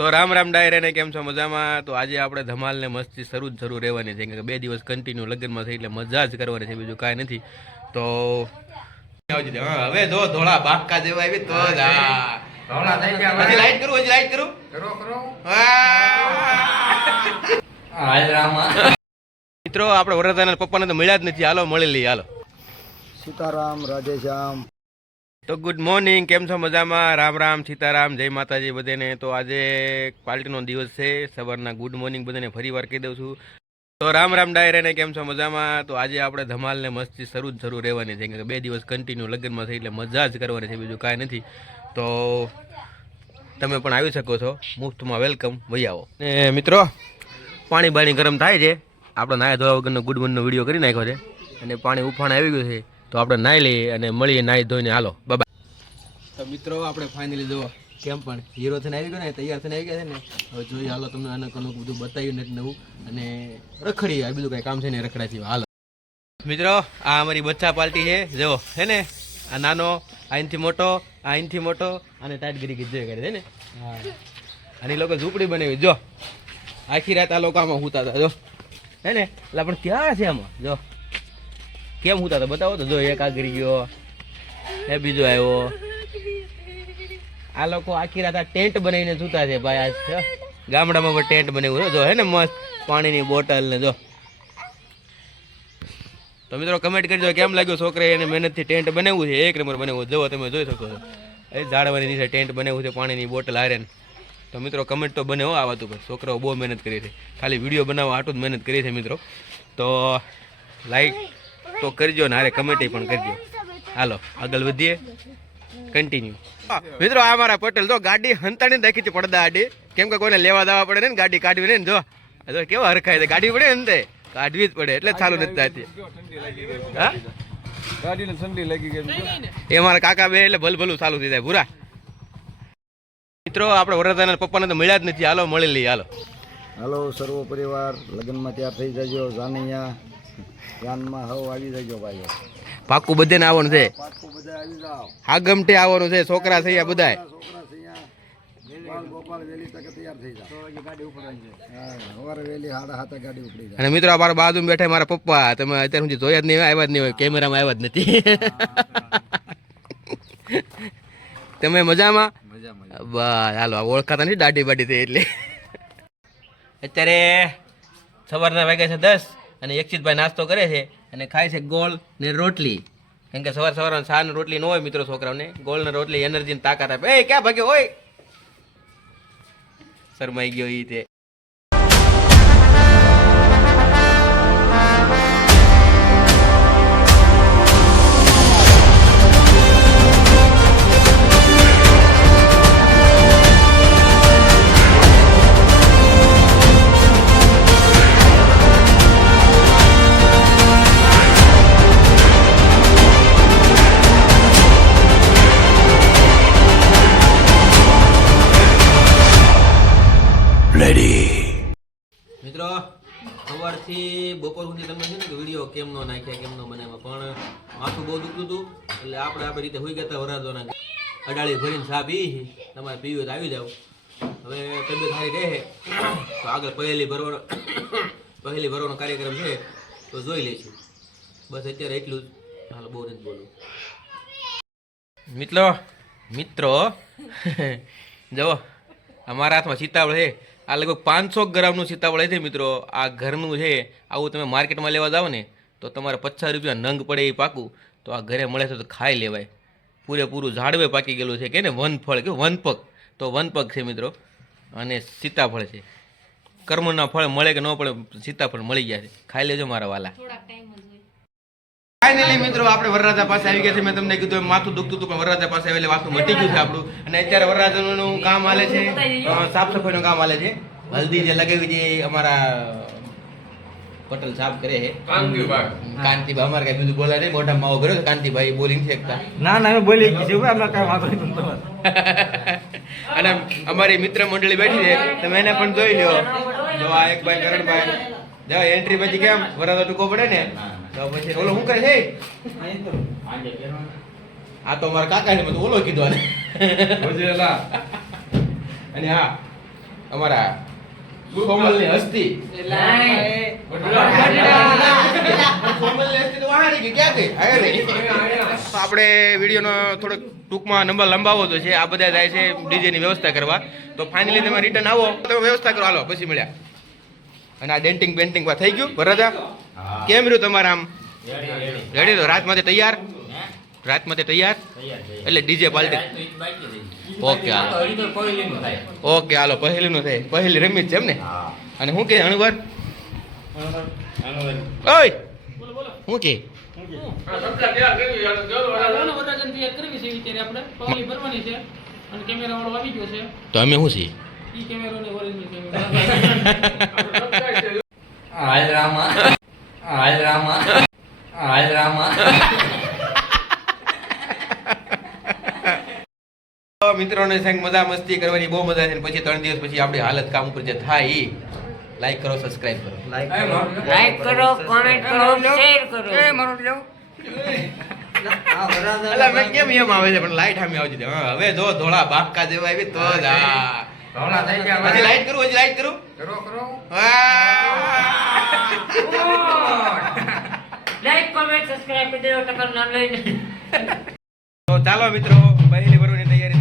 તો રામ રામ ડાયરે ને કેમ છો મજામાં? તો આજે આપણે ધમાલ ને મસ્તી શરૂ રહેવાની છે કે 2 દિવસ કન્ટિન્યુ લગ્નમાં થઈ એટલે મજા જ કરવાની છે, બીજું કાંઈ નથી. તો હવે જો ધોળા બાપકા જેવા આવી તો લાઈટ કરું, હજી લાઈટ કરું મિત્રો. આપણે વરદાના પપ્પાને તો મળ્યા જ નથી, હાલો મળી લઈએ. હાલો સીતારામ રાધેશ્યામ. તો ગુડ મોર્નિંગ, કેમ છો મજામાં? રામ રામ સીતારામ, જય માતાજી બધાને. તો આજે પાર્ટીનો દિવસ છે, સવારના ગુડ મોર્નિંગ બધાને ફરી વાર કહી દઉં છું. તો રામ રામ ડાયરે ને કેમ છો મજામાં? તો આજે આપણે ધમાલ ને મસ્તી શરૂ રહેવાની છે કે 2 દિવસ કન્ટિન્યુ લગ્નમાં થઈ એટલે મજા જ કરવાની છે, બીજું કાંઈ નથી. તો તમે પણ આવી શકો છો, મુફ્તમાં વેલકમ, વહી આવો. ને મિત્રો પાણી બાણી ગરમ થાય છે, આપણે નાયા ધોવા વગરનો ગુડ મોર્નિંગનો વિડીયો કરી નાખ્યો છે અને પાણી ઉફાણ આવી ગયું છે. તો આપણે નાહી લઈએ અને મળીએ નાહી ધોઈને. હાલો બાબા. તો મિત્રો આપણે ફાઇનલી જુઓ કેમ પણ હીરો થઈને આવી ગયો ને, તૈયાર થઈને આવી ગયા છે ને. હવે જોઈએ, હાલો તમને આને કનું બધું બતાવ્યું ને નવું અને રખડી આ બીજું કઈ કામ છે ને રખડા છે. હાલો મિત્રો, આ અમારી બચ્ચા પાર્ટી છે, જુઓ હે ને. આ નાનો અહીંથી મોટો, આ અહીંથી મોટો અને ટાટગીરી જોઈ કરે છે ને. હા, અને લોકો ઝૂંપડી બનાવી જો આખી રાત આ લોકો આમાં હુતા હતા જો હે ને. એટલે પણ ક્યાં છે આમાં જો કેમ હુતા હતા બતાવો તો. જો એક આ ગરી ગયો, એ બીજો આવ્યો. આ લોકો આખી રાત આ ટેન્ટ બનાવીને સૂતા છે ભાઈ. આ ગામડામાં પણ ટેન્ટ બનાવ્યું જો હે ને, મસ્ત પાણીની બોટલ ને જો. તો મિત્રો કમેન્ટ કરજો કેમ લાગ્યું છોકરાએ એને મહેનતથી ટેન્ટ બનાવ્યું છે, એક નંબર બનાવ્યું. જુઓ તમે જોઈ શકો છો, એ ઝાડવાની નીચે ટેન્ટ બનાવ્યું છે પાણીની બોટલ હારે. તો મિત્રો કમેન્ટ તો બને હો આ વાત ઉપર, છોકરાઓ બહુ મહેનત કરી છે, ખાલી વિડીયો બનાવવા આટલું જ મહેનત કરી છે મિત્રો. તો લાઈક તો કરજો ને હારે કમેન્ટ પણ કરજો. હાલો આગળ વધીએ, કન્ટિન્યુ. મિત્રો આ મારા પટેલ જો ગાડી હંતાણી રાખી છે પડદા આડી, કેમ કે કોઈને લેવા દેવા પડે ને, ગાડી કાઢવી ને. જો કેવા હરખાય છે, ગાડી પડે ને તે કાઢવી જ પડે એટલે ચાલુ નથી થતી. હા ગાડીને ઠંડી લાગી ગઈ એ મારા કાકા બે એટલે ભલભલું ચાલુ થઈ જાય ભૂરા. મિત્રો આપણે વરદાના પપ્પાને તો મળ્યા જ નથી, હાલો મળી લઈએ. હાલો હાલો સર્વ પરિવાર લગ્નમાં તૈયાર થઈ જજો. જાનૈયા જાનમાં હવ આવી જજો ભાઈઓ. પાક્કું બધાને આવવાનું છે, પાછું બધા આવી જાઓ. આગમટે આવવાનું છે, છોકરા છે બધા. છોકરા છે અહીંયા ગોપાલ વેલી તકે તૈયાર થઈ જાઓ. ગાડી ઉપડવાની છે. હા, સવારે વેલી 7:30 ગાડી ઉપડી જાય. અને મિત્રો મારા બાજુમાં બેઠા મારા પપ્પા, તમે અત્યાર સુધી જોયા જ નહીં, આવ્યા જ નહીં હોય, કેમેરામાં આવ્યા જ નથી. તમે મજામાં? બસ હાલો, ઓળખાતા નથી દાઢી બાડી થઈ એટલે. અત્યારે સવારના વાગ્યા છે 10 અને યક્ષિતભાઈ નાસ્તો કરે છે અને ખાય છે ગોળ ને રોટલી. કેમ કે સવારમાં ચા ને રોટલી ન હોય મિત્રો છોકરાઓને, ગોળ ને રોટલી એનર્જી ને તાકાત આપે. એ ક્યાં ભાગ્યો હોય, શરમાઈ ગયો ઈ તે. મિત્રો સવારથી બપોર સુધી તમે છે ને કે વિડીયો કેમ નો નાખ્યા, કેમ નો બનાવ્યા, પણ માથું બહુ દુખતું હતું એટલે આપણી રીતે હોઈ ગયા હતા. વરાજોના અડાળી ભરીને ચા પી, તમારે પીવું તો આવી જાવ. હવે તબિયત સારી રહે તો આગળ પહેલી ભરવાનો કાર્યક્રમ છે તો જોઈ લઈશું. બસ અત્યારે એટલું જ. હાલો બહુ નથી બોલું. મિત્રો જુઓ અમારા હાથમાં સીતાવળ છે, આ લગભગ 500 ગ્રામનું સીતાફળ છે મિત્રો. આ ઘરનું છે, આવું તમે માર્કેટમાં લેવા જાઓ ને તો તમારે 50 રૂપિયા નંગ પડે એ પાકું. તો આ ઘરે મળે છે તો ખાઈ લેવાય. પૂરેપૂરું ઝાડવે પાકી ગયેલું છે કે ને, વનફળ કે વનપગ. તો વનપગ છે મિત્રો અને સીતાફળ છે. કર્મના ફળ મળે કે ન પડે, સીતાફળ મળી ગયા છે, ખાઈ લેજો મારા વાલા. ફાઇનલી મિત્રો આપણે વરરાજા પાસે આવી ગયા છે. મેં તમને કીધું માથું દુખતું હતું પણ વરરાજા પાસે આવેલે વાતું મટી ગયું છે આપણું. અને અત્યારે વરરાજાનું કામ હાલે છે, સાફ સફાઈનું કામ હાલે છે. હલ્દી જે લગાવી છે અમારા પટેલ સાફ કરે છે, કાંતિભાઈ. અમારે કઈ બીજું બોલાય નહીં, મોઢા માવો ભર્યો છે કાંતિભાઈ, બોલી નથી શકતા. ના બોલી ગઈ. અને અમારી મિત્ર મંડળી બેઠી છે, તમે એને પણ જોઈ લ્યો. જો આ એક ભાઈ કરણભાઈ, જો એન્ટ્રી પછી કેમ વરરાજો ટૂંકો પડે ને તો પછી ઓલો શું કરે છે. આ તો અમારા કાકા છે, મેં તો ઓલો કીધો. અને હા અમારા કોમલની હસ્તી કોમલની હસ્તી તો વાહારી ગઈ, ક્યાં ગઈ? આયા નહીં. તો આપણે વિડીયોનો થોડોક ટૂંકમાં નંબર લંબાવો તો છે. આ બધા જાય છે ડીજેની વ્યવસ્થા કરવા. તો ફાઇનલી તમે રિટર્ન આવો તો વ્યવસ્થા કરો. હાલો પછી મળ્યા. અને આ ડેન્ટિંગ બેન્ટિંગ થઈ ગયું વરરાજા? કેમ રહ્યું તમારે આમ? રેડી તો રાત માટે તૈયાર? રાત માટે તૈયાર એટલે ડીજે પાર્ટી. ઓકે હાલો, ઓકે હાલો. પહેલીનું થાય, પહેલી રમી જ છે એમ ને? અને શું કે અણુવાર ઓય શું કે તો અમે શું છીએ? હાલ રામા હાલ રામા હાલ રામા. મિત્રોને સંગ મજા મસ્તી કરવાની બહુ મજા છે. પછી 3 દિવસ પછી આપણી હાલત કામ ઉપર જે થાય ઈ લાઈક કરો, સબસ્ક્રાઇબ કરો. લાઈક કરો, કોમેન્ટ કરો, શેર કરો. અલા મેં કેમ એમ આવે છે પણ લાઈટ સામે આવતી હતી. હા હવે જો ધોળા બાપકા જેવા આવી તો જ હા. ધોળા થઈ ગયા. હજી લાઈટ કરું, હજી લાઈટ કરું. કરો કરો. લાઈક કોમેન્ટ સબસ્ક્રાઇબ કરી દેજો ટકર નામ લઈને. તો ચાલો મિત્રો, પહેલી ભરવાની તૈયારી